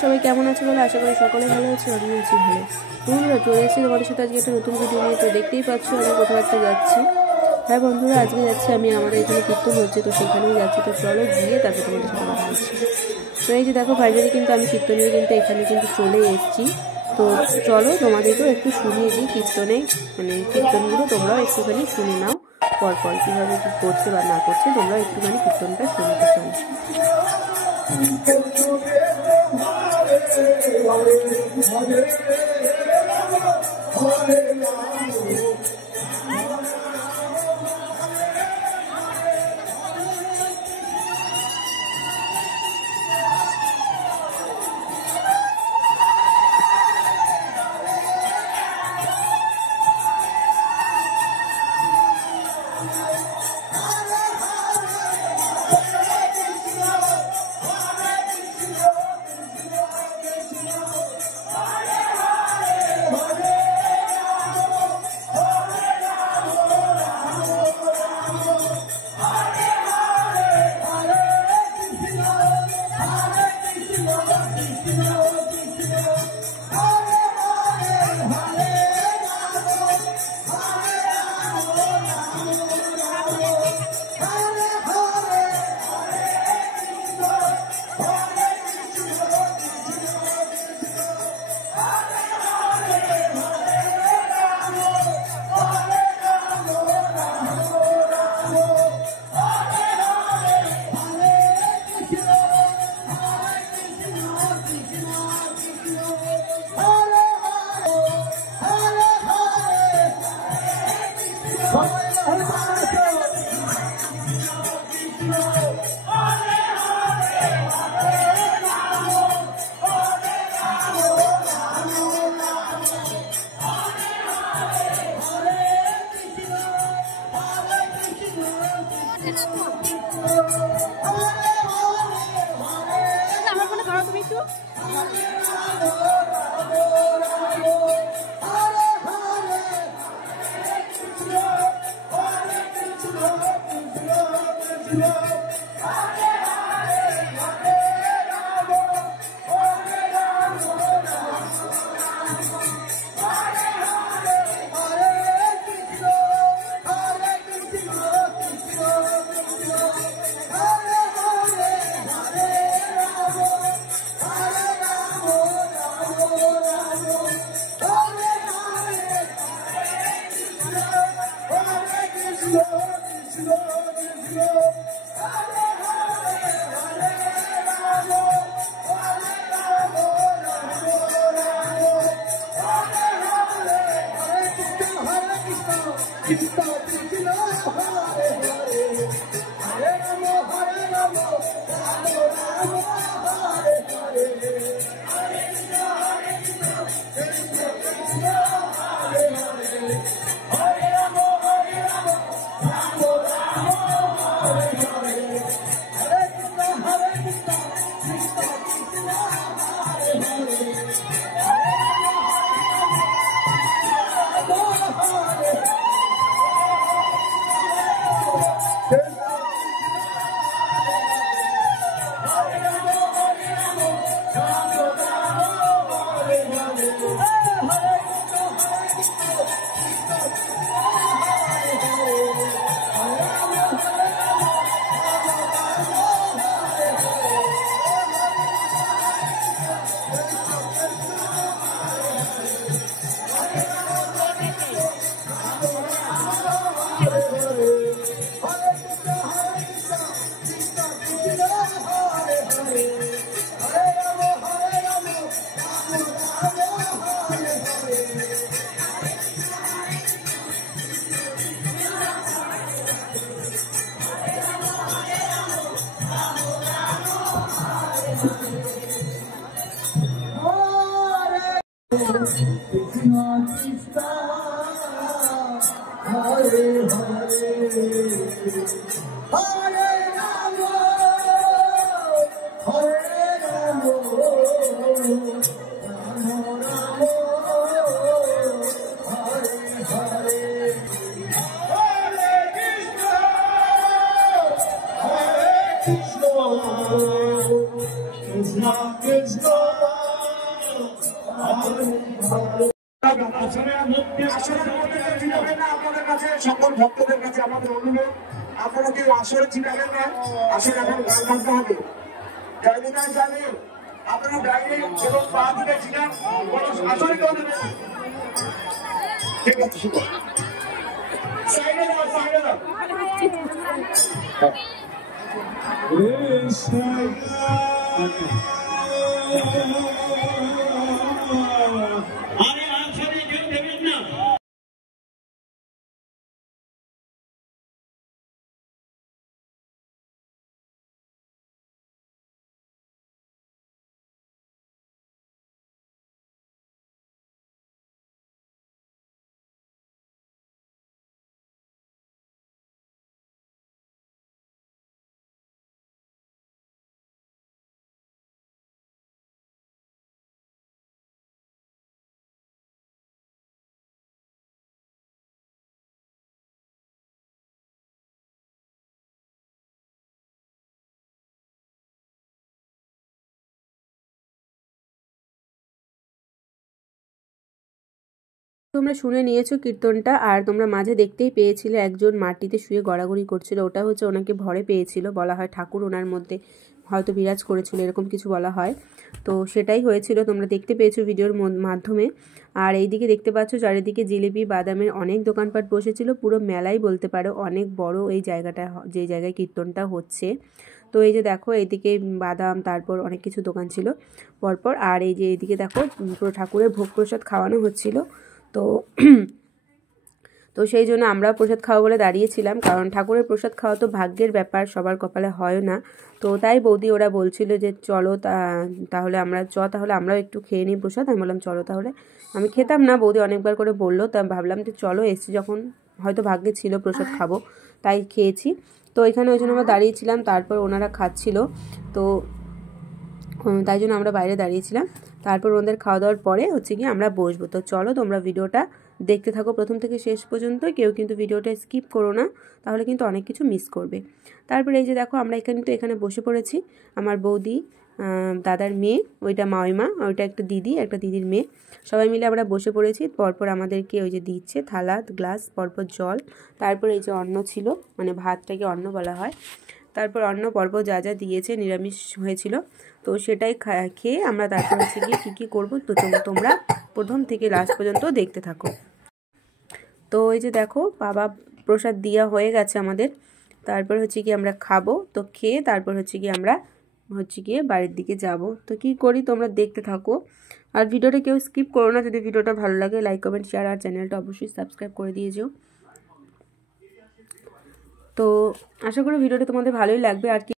সবাই কেমন আছে বলে আশা করি সকলে ভালো আছে, আমি আছি ভালো। বন্ধুরা চলে এসেছি তোমাদের সাথে আজকে একটা নতুন ভিডিও নিয়ে। তো দেখতেই পাচ্ছ আমি কোথাও একটা যাচ্ছি। হ্যাঁ বন্ধুরা, আজকে যাচ্ছি আমি, আমাদের এখানে কীর্তন হচ্ছে, তো সেখানেই যাচ্ছি। তো চলো গিয়ে তারপর তোমাদের সাথে কথা বলছি। তো এই যে দেখো ফাইনালি কিন্তু আমি কীর্তনের কিন্তু এখানে কিন্তু চলে এসেছি। তো চলো তোমাদেরকেও একটু শুনিয়ে দিই কীর্তনে, মানে কীর্তনগুলো তোমরাও একটুখানি শুনে নাও পরপর কীভাবে কী করছে বা না করছে, তোমরাও একটুখানি কীর্তনটা শুনতে চাও। আমার ফোনে ধরো তুমি একটু। It's not good. আপনাদের কাছে সকল ভক্তদের কাছে আমাদের অনুরোধ, আপনারা কেউ আসরে চিটাবেন না, আসলে এখন গান বাজতে হবে। গাইবিনা জানি আপনারা গাইলে এবং পা দিকে চিটান, আসরে কেউ দেবেন না। ঠিক আছে, শুভ সাইডে দাও, সাইডে দাও। তোমরা শুনে নিয়েছো কীর্তনটা, আর তোমরা মাঝে দেখতেই পেয়েছিলে একজন মাটিতে শুয়ে গড়াগড়ি করছিল, ওটা হচ্ছে ওনাকে ভরে পেয়েছিল, বলা হয় ঠাকুর ওনার মধ্যে হয়তো বিরাজ করেছিল, এরকম কিছু বলা হয়। তো সেটাই হয়েছিল, তোমরা দেখতে পেয়েছো ভিডিওর মাধ্যমে। আর এইদিকে দেখতে পাচ্ছ চারিদিকে জিলিপি বাদামের অনেক দোকানপাট বসেছিল, পুরো মেলাই বলতে পারো, অনেক বড় এই জায়গাটা, যে জায়গায় কীর্তনটা হচ্ছে। তো এই যে দেখো এইদিকে বাদাম, তারপর অনেক কিছু দোকান ছিল পরপর। আর এই যে এইদিকে দেখো পুরো ঠাকুরের ভোগ প্রসাদ খাওয়ানো হচ্ছিল। তো তো সেই জন্য আমরা প্রসাদ খাওয়া বলে দাঁড়িয়েছিলাম, কারণ ঠাকুরের প্রসাদ খাওয়া তো ভাগ্যের ব্যাপার, সবার কপালে হয় না। তো তাই বৌদি ওরা বলছিল যে চলো তাহলে আমরাও একটু খেয়ে নিই প্রসাদ। আমি বললাম চলো তাহলে। আমি খেতাম না, বৌদি অনেকবার করে বললো, তা ভাবলাম যে চলো, এসছি যখন হয়তো ভাগ্যে ছিল প্রসাদ খাবো, তাই খেয়েছি। তো এখানে ওই জন্য আমরা দাঁড়িয়েছিলাম, তারপর ওনারা খাচ্ছিল, তো তাই জন্য আমরা বাইরে দাঁড়িয়েছিলাম। তারপর ওদের খাওয়া দাওয়ার পরে হচ্ছে কি আমরা বসবো। তো চলো তোমরা ভিডিওটা দেখতে থাকো প্রথম থেকে শেষ পর্যন্ত, কেউ কিন্তু ভিডিওটা স্কিপ করো না, তাহলে কিন্তু অনেক কিছু মিস করবে। তারপরে এই যে দেখো আমরা এখানে বসে পড়েছি, আমার বৌদি, দাদার মেয়ে, ওইটা মাইমা, ওইটা একটা দিদির মেয়ে, সবাই মিলে আমরা বসে পড়েছি। পরপর আমাদেরকে ওই যে দিচ্ছে থালা গ্লাস, পরপর জল, তারপর এই যে অন্ন ছিল, মানে ভাতটাকে অন্ন বলা হয়, তারপর অন্ন পরপর যা যা দিয়েছে, নিরামিষ হয়েছিল, তো সেটাই খেয়ে আমরা তারপর হচ্ছে গিয়ে কী করবো, তো তোমরা প্রথম থেকে লাস্ট পর্যন্ত দেখতে থাকো। তো এই যে দেখো বাবা প্রসাদ দেওয়া হয়ে গেছে আমাদের, তারপর হচ্ছে কি আমরা খাবো। তো খেয়ে তারপর হচ্ছে কি আমরা বাড়ির দিকে যাব। তো কি করি তোমরা দেখতে থাকো, আর ভিডিওটা কেউ স্কিপ করো না। যদি ভিডিওটা ভালো লাগে লাইক কমেন্ট শেয়ার, আর চ্যানেলটা অবশ্যই সাবস্ক্রাইব করে দিয়ে যেও। তো আশা করি ভিডিওটা তোমাদের ভালোই লাগবে। আর কি